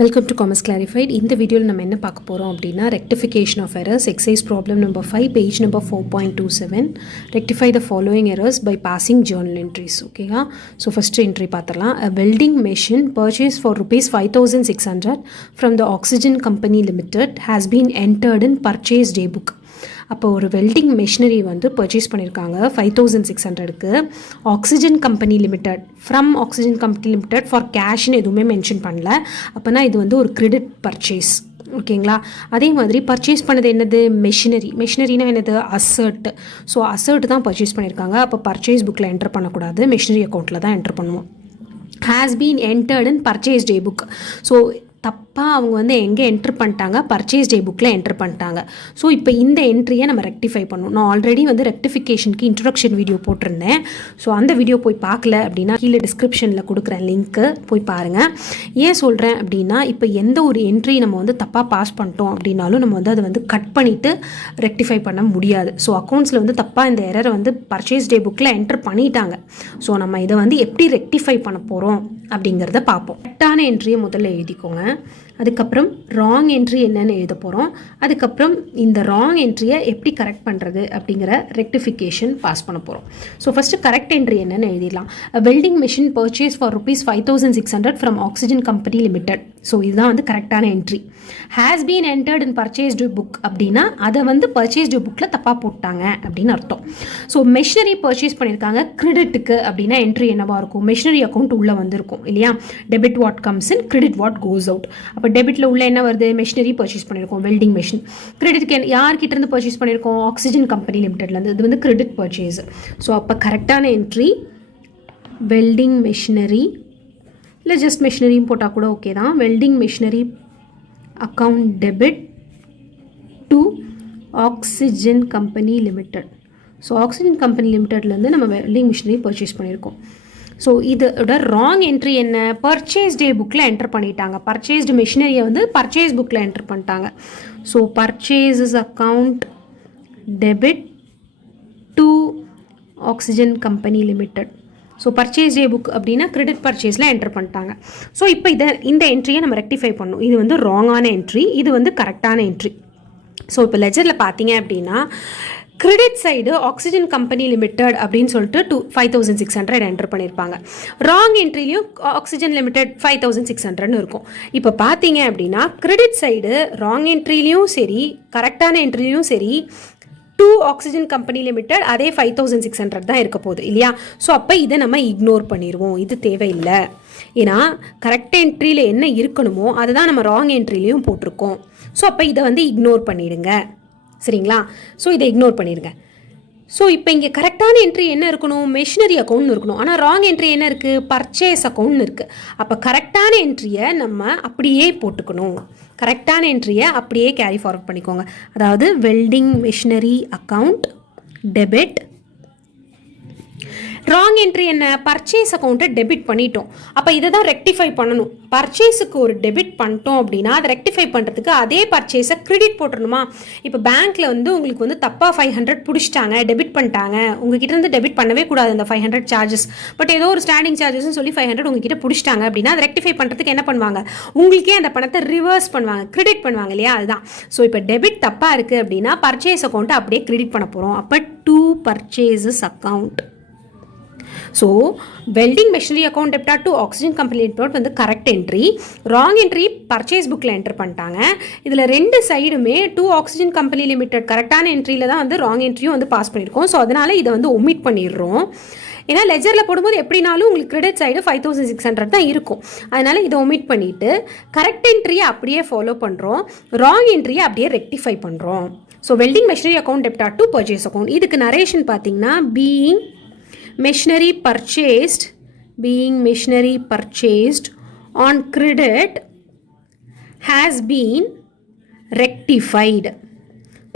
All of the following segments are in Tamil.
Welcome to Commerce Clarified. இந்த வீடியோவில் நம்ம என்ன பார்க்க போகிறோம் அப்படின்னா rectification of errors, exercise problem number 5, page number 4.27. Rectify the following errors by passing journal entries. ஓகேவா? ஸோ ஃபஸ்ட்டு என்ட்ரி பார்த்துடலாம். A welding machine purchased for rupees 5,600 from the Oxygen Company Limited has been entered in purchase day book. அப்போ ஒரு வெல்டிங் மெஷினரி வந்து பர்ச்சேஸ் பண்ணியிருக்காங்க 5,600க்கு oxygen company limited from oxygen company limited for கேஷ்னு எதுவுமே மென்ஷன் பண்ணல. அப்போனா இது வந்து ஒரு கிரெடிட் பர்ச்சேஸ். ஓகேங்களா? அதே மாதிரி பர்ச்சேஸ் பண்ணது என்னது மெஷினரினா என்னது அசர்ட். ஸோ அசர்ட் தான் பர்ச்சேஸ் பண்ணியிருக்காங்க. அப்போ பர்ச்சேஸ் புக்கில் என்டர் பண்ணக்கூடாது, மெஷினரி அக்கௌண்ட்டில் தான் என்டர் பண்ணுவோம். Has been entered in purchase day book. So தப்பாக அவங்க வந்து எங்கே என்ட்ரு பண்ணிட்டாங்க, பர்ச்சேஸ் டே புக்கில் என்ட்ரு பண்ணிட்டாங்க. ஸோ இப்போ இந்த என்ட்ரியை நம்ம ரெக்டிஃபை பண்ணணும். நான் ஆல்ரெடி வந்து ரெக்டிஃபிகேஷனுக்கு இன்ட்ரொடக்ஷன் வீடியோ போட்டிருந்தேன். ஸோ அந்த வீடியோ போய் பார்க்கல அப்படின்னா கீழே டிஸ்கிரிப்ஷனில் கொடுக்குறேன் லிங்க்கு, போய் பாருங்கள். ஏன் சொல்கிறேன் அப்படின்னா, இப்போ எந்த ஒரு என்ட்ரி நம்ம வந்து தப்பாக பாஸ் பண்ணிட்டோம் அப்படின்னாலும் நம்ம வந்து அதை வந்து கட் பண்ணிவிட்டு ரெக்டிஃபை பண்ண முடியாது. ஸோ அக்கௌண்ட்ஸில் வந்து தப்பாக இந்த எரரை வந்து பர்ச்சேஸ் டே புக்கில் என்ட்ரு பண்ணிட்டாங்க. ஸோ நம்ம இதை வந்து எப்படி ரெக்டிஃபை பண்ண போகிறோம் அப்படிங்கிறத பார்ப்போம். கரெக்டான என்ட்ரியை முதல்ல எழுதிக்கோங்க. அதுக்கப்புறம் ராங் என்ட்ரி என்னென்னு எழுத போகிறோம். அதுக்கப்புறம் இந்த ராங் என்ட்ரியை எப்படி கரெக்ட் பண்ணுறது அப்படிங்கிற ரெக்டிஃபிகேஷன் பாஸ் பண்ண போகிறோம். ஸோ ஃபஸ்ட்டு கரெக்ட் என்ட்ரி என்னென்னு எழுதிடலாம். Welding machine purchase for rupees 5,600 from oxygen company limited. So இதுதான் வந்து கரெக்டான entry. Has been entered in purchased book அப்படின்னா அதை வந்து பர்ச்சேஸ்டு புக்கில் தப்பாக போட்டாங்க அப்படின்னு அர்த்தம். ஸோ மெஷினரி பர்ச்சேஸ் பண்ணியிருக்காங்க கிரெடிட்டுக்கு அப்படின்னா என்ட்ரி என்னவாக இருக்கும், மெஷினரி அக்கௌண்ட் உள்ளே வந்திருக்கும் இல்லையா. Debit what comes in, credit what goes out. அப்போ டெபிட்டில் உள்ள என்ன வருது, மெஷினரி பர்ச்சேஸ் பண்ணியிருக்கோம், வெல்டிங் மிஷின். கிரெடிட்க்கு யார்கிட்டேருந்து பர்ச்சேஸ் பண்ணியிருக்கோம், ஆக்சிஜன் கம்பெனி லிமிடெட்லேருந்து. இது வந்து கிரெடிட் பர்ச்சேஸ். ஸோ அப்போ கரெக்டான என்ட்ரி வெல்டிங் மெஷினரி, இல்லை ஜஸ்ட் மெஷினரியும் போட்டால் கூட ஓகே தான். Welding machinery account debit to oxygen company limited. So oxygen company லிமிடெட்லேருந்து நம்ம வெல்டிங் மிஷினரி பர்ச்சேஸ் பண்ணியிருக்கோம். ஸோ இதோட ராங் என்ட்ரி என்ன, பர்ச்சேஸ் டே புக்கில் என்டர் பண்ணிட்டாங்க. பர்ச்சேஸ்டு மெஷினரியை வந்து பர்ச்சேஸ் புக்கில் என்டர் பண்ணிட்டாங்க. So purchases account debit to oxygen company limited. So purchase day book அப்படின்னா கிரெடிட் பர்ச்சேஸில் என்டர் பண்ணிட்டாங்க. ஸோ இப்போ இந்த என்ட்ரியை நம்ம ரெக்டிஃபை பண்ணணும். இது வந்து ராங்கான என்ட்ரி, இது வந்து கரெக்டான என்ட்ரி. ஸோ இப்போ லெஜரில் பார்த்தீங்க அப்படின்னா credit side oxygen company limited அப்படின்னு சொல்லிட்டு 5,600 என்டர் பண்ணியிருப்பாங்க. ராங் என்ட்ரிலையும் ஆக்சிஜன் லிமிடெட் 5,600ன்னு இருக்கும். இப்போ பார்த்தீங்க அப்படின்னா கிரெடிட் சைடு ராங் என்ட்ரிலையும் சரி கரெக்டான என்ட்ரிலையும் சரி டு ஆக்சிஜன் கம்பெனி லிமிடெட் அதே 5,600 தான் இருக்க போகுது இல்லையா. ஸோ அப்போ இதை நம்ம இக்னோர் பண்ணிடுவோம், இது தேவையில்லை. ஏன்னா கரெக்ட் என்ட்ரியில் என்ன இருக்கணுமோ அதை தான் நம்ம ராங் என்ட்ரிலையும் போட்டிருக்கோம். ஸோ அப்போ இதை வந்து இக்னோர் பண்ணிடுங்க, சரிங்களா. ஸோ இதை இக்னோர் பண்ணிடுங்க. ஸோ இப்போ இங்கே கரெக்டான என்ட்ரி என்ன இருக்கணும், மெஷினரி அக்கௌண்ட்னு இருக்கணும். ஆனால் ராங் என்ட்ரி என்ன இருக்குது, பர்ச்சேஸ் அக்கௌண்ட்னு இருக்குது. அப்போ கரெக்டான என்ட்ரியை நம்ம அப்படியே போட்டுக்கணும். கரெக்டான என்ட்ரியை அப்படியே கேரி ஃபார்வர்ட் பண்ணிக்கோங்க. அதாவது welding machinery account debit. Wrong entry என்ன, பர்ச்சேஸ் அக்கௌண்ட்டை டெபிட் பண்ணிட்டோம். அப்போ இதை தான் ரெக்டிஃபை பண்ணணும். பர்ச்சேஸுக்கு ஒரு டெபிட் பண்ணிட்டோம் அப்படின்னா அதை ரெக்டிஃபை பண்ணுறதுக்கு அதே பர்ச்சேஸை கிரெடிட் போட்டுருணுமா. இப்போ பேங்க்கில் வந்து உங்களுக்கு வந்து தப்பாக 500 பிடிச்சிட்டாங்க, டெபிட் பண்ணிட்டாங்க. உங்ககிட்ட இருந்து டெபிட் பண்ணவே கூடாது அந்த 500 சார்ஜஸ். பட் ஏதோ ஒரு ஸ்டாண்டிங் சார்ஜஸ்ன்னு சொல்லி 500 உங்ககிட்ட பிடிச்சிட்டாங்க அப்படின்னா அதை ரெக்டிஃபை பண்ணுறதுக்கு என்ன பண்ணுவாங்க, உங்களுக்கே அந்த பணத்தை ரிவர்ஸ் பண்ணுவாங்க, கிரெடிட் பண்ணுவாங்க இல்லையா. அதுதான். ஸோ இப்போ டெபிட் தப்பாக இருக்குது அப்படின்னா பர்ச்சேஸ் அக்கௌண்ட்டை அப்படியே கிரெடிட் பண்ண போகிறோம். அப்போ to purchases account. So welding machinery account டெப்டா டு ஆக்சிஜன் கம்பெனி லிமிடெட் வந்து correct entry. Wrong entry purchase புக்கில் என்டர் பண்ணிட்டாங்க. இதில் ரெண்டு சைடுமே டு ஆக்சிஜன் கம்பெனி லிமிடெட் கரெக்டான என்ட்ரியில் தான் வந்து ராங் என்ட்ரியும் வந்து பாஸ் பண்ணியிருக்கோம். ஸோ அதனால் இதை வந்து ஒமிட் பண்ணிடுறோம். ஏன்னா லெஜரில் போடும்போது எப்படினாலும் உங்களுக்கு கிரெடிட் சைடு 5,600 தான் இருக்கும். அதனால் இதை ஒமிட் பண்ணிவிட்டு கரெக்ட் என்ட்ரியை அப்படியே ஃபாலோ பண்ணுறோம், ராங் என்ட்ரியை அப்படியே ரெக்டிஃபை பண்ணுறோம். ஸோ வெல்டிங் மெஷினரி அக்கௌண்ட் டெப்டா டு பர்ச்சேஸ் அக்கௌண்ட். இதுக்கு நரேஷன் பார்த்தீங்கன்னா being machinery purchased on credit has been rectified.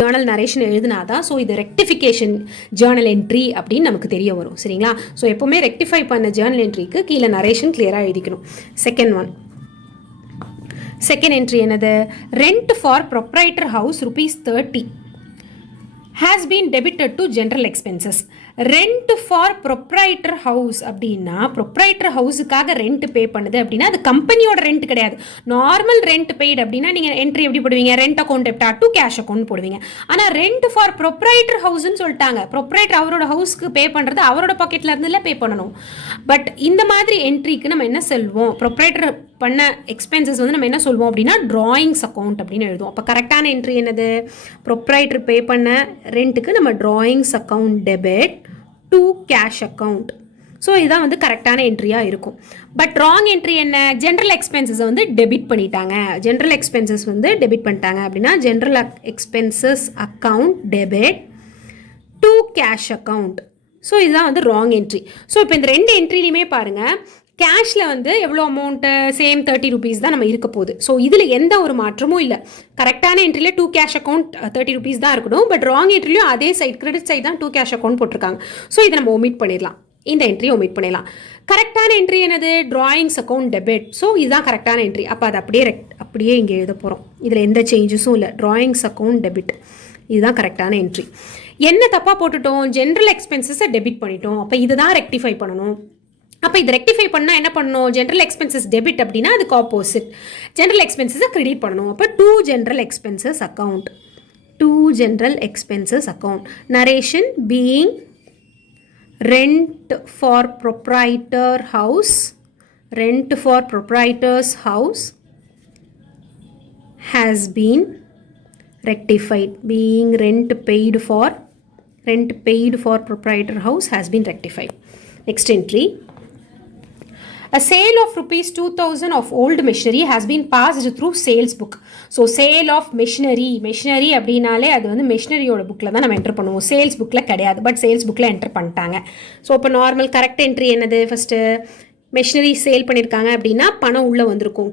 Journal narration எழுதினாதான் ஸோ இது ரெக்டிஃபிகேஷன் ஜேர்னல் என்ட்ரி அப்படின்னு நமக்கு தெரிய வரும், சரிங்களா. ஸோ எப்போவுமே ரெக்டிஃபை பண்ண ஜேர்னல் என்ட்ரிக்கு கீழே நரேஷன் கிளியராக எழுதிக்கணும். செகண்ட் என்ட்ரி என்னது, rent for proprietor house rupees 30 has been debited to general expenses. Rent for proprietor house அப்படின்னா ப்ரொப்ரைட்டர் ஹவுஸுக்காக ரெண்ட் பே பண்ணுது அப்படின்னா அது கம்பெனியோட ரெண்ட் கிடையாது. நார்மல் ரெண்ட் பெய்டு அப்படின்னா நீங்கள் என்ட்ரி எப்படி போடுவீங்க, rent account dept to cash account போடுவீங்க. ஆனால் ரெண்ட் ஃபார் ப்ரொப்ரைட்டர் ஹவுஸ்ன்னு சொல்லிட்டாங்க. ப்ரொப்ரைட்டர் அவரோட ஹவுஸ்க்கு பே பண்ணுறது அவரோட பாக்கெட்டில் இருந்துல பே பண்ணணும். பட் இந்த மாதிரி என்ட்ரிக்கு நம்ம என்ன சொல்வோம், ப்ரொப்ரைட்டர் பண்ண எக்ஸ்பென்சஸ் வந்து நம்ம என்ன சொல்வோம் அப்படின்னா ட்ராயிங்ஸ் அக்கௌண்ட் அப்படின்னு எழுதுவோம். அப்போ கரெக்டான என்ட்ரி என்னது, ப்ரொப்ரைட்டர் பே பண்ண ரெண்ட்டுக்கு நம்ம drawings account debit to cash account. So இதுதான் வந்து கரெக்டான என்ட்ரியாக இருக்கும். பட் ராங் என்ட்ரி என்ன, ஜென்ரல் எக்ஸ்பென்சஸை வந்து டெபிட் பண்ணிட்டாங்க. ஜென்ரல் எக்ஸ்பென்சஸ் வந்து டெபிட் பண்ணிட்டாங்க அப்படின்னா general expenses account debit to cash account. So இதுதான் வந்து ராங் என்ட்ரி. ஸோ இப்போ இந்த ரெண்டு என்ட்ரிலையுமே பாருங்கள், கேஷில் வந்து எவ்வளோ அமௌண்ட்டு, சேம் 30 rupees தான் நம்ம இருக்க போகுது. ஸோ இதில் எந்த ஒரு மாற்றமும் இல்லை. கரெக்டான என்ட்ரியில் டூ கேஷ் அக்கௌண்ட் 30 rupees தான் இருக்கணும். பட் ராங் என்ட்ரிலையும் அதே சைட் கிரெடிட் சைட் தான் டூ கேஷ் அக்கௌண்ட் போட்டிருக்காங்க. ஸோ இதை நம்ம ஒமிட் பண்ணிடலாம், இந்த என்ட்ரியை ஒமிட் பண்ணிடலாம். கரெக்டான என்ட்ரி என்னது, ட்ராயிங்ஸ் அக்கௌண்ட் டெபிட். ஸோ இதுதான் கரெக்டான என்ட்ரி. அப்போ அது அப்படியே இங்கே எழுத போகிறோம். இதில் எந்த சேஞ்சஸும் இல்லை. ட்ராயிங்ஸ் அக்கௌண்ட் டெபிட் இதுதான் கரெக்டான என்ட்ரி. என்ன தப்பாக போட்டுட்டோம், ஜென்ரல் எக்ஸ்பென்சஸை டெபிட் பண்ணிட்டோம். அப்போ இதை தான் ரெக்டிஃபை பண்ணணும். அப்போ இது ரெக்டிஃபை பண்ணால் என்ன பண்ணணும், ஜென்ரல் எக்ஸ்பென்சஸ் டெபிட் அப்படின்னா அதுக்கு ஆப்போசிட் ஜென்ரல் எக்ஸ்பென்சஸை கிரெடிட் பண்ணணும். அப்போ to general expenses account narration being rent for proprietor's house has been rectified. Being rent paid for proprietor house has been rectified. Next entry, a sale of rupees 2000 of old machinery has been passed through sales book. So sale of machinery அப்படினாலே அது வந்து மெஷினரியோட புக்கில் தான் நம்ம என்டர் பண்ணுவோம், சேல்ஸ் புக்கில் கிடையாது. பட் சேல்ஸ் புக்கில் என்டர் பண்ணிட்டாங்க. ஸோ இப்போ நார்மல் கரெக்ட் என்ட்ரி என்னது, ஃபஸ்ட்டு மெஷினரி சேல் பண்ணியிருக்காங்க அப்படின்னா பணம் உள்ளே வந்திருக்கும்.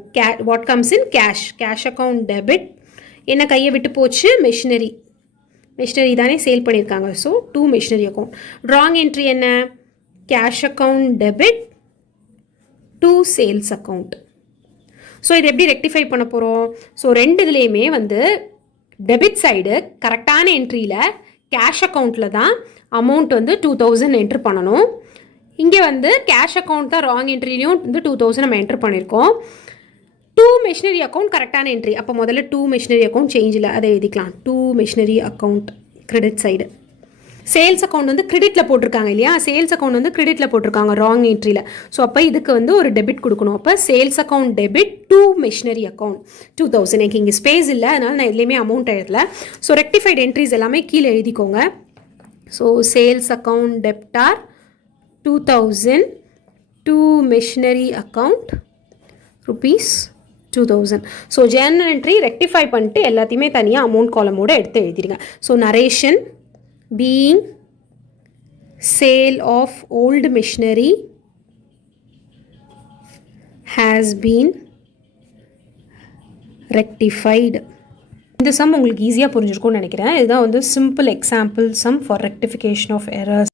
What comes in cash account debit. என்ன கையை விட்டு போச்சு, மெஷினரி தானே சேல் பண்ணியிருக்காங்க. So to machinery account. Wrong entry என்ன, cash account debit to sales account. So இது எப்படி ரெக்டிஃபை பண்ண போகிறோம், ஸோ ரெண்டு இதுலேயுமே வந்து டெபிட் சைடு கரெக்டான என்ட்ரியில் கேஷ் அக்கௌண்ட்டில் தான் அமௌண்ட் வந்து 2000 என்ட்ரு பண்ணணும். இங்கே வந்து கேஷ் அக்கௌண்ட் தான் ராங் என்ட்ரிலையும் வந்து 2000 நம்ம என்ட்ரு பண்ணியிருக்கோம். டூ மெஷினரி அக்கௌண்ட் கரெக்டான என்ட்ரி. அப்போ முதல்ல டூ மெஷினரி அக்கௌண்ட் சேஞ்சில் அதை எழுதிக்கலாம். To machinery account credit side. Sales account வந்து கிரெடிட்டில் போட்டிருக்காங்க இல்லையா, சேல்ஸ் அக்கௌண்ட் வந்து கிரெடிட்டில் போட்டிருக்காங்க ராங் என்ட்ரியில். ஸோ அப்போ இதுக்கு வந்து ஒரு டெபிட் கொடுக்கணும். அப்போ sales account debit to machinery account 2000. எனக்கு இங்கே ஸ்பேஸ் இல்லை, அதனால் நான் எதுலேயுமே அமௌண்ட் எழுதல. ஸோ ரெக்டிஃபைட் என்ட்ரிஸ் எல்லாமே கீழே எழுதிக்கோங்க. So sales account debtor 2000 to machinery account rupees 2000. So journal entry rectify பண்ணிட்டு எல்லாத்தையுமே தனியாக அமௌண்ட் காலமோடு எடுத்து எழுதிடுங்க. So narration being sale of old machinery has been rectified. இந்த சம் உங்களுக்கு ஈஸியாக புரிஞ்சிருக்கும்னு நினைக்கிறேன். இதுதான் வந்து simple example sum for rectification of errors.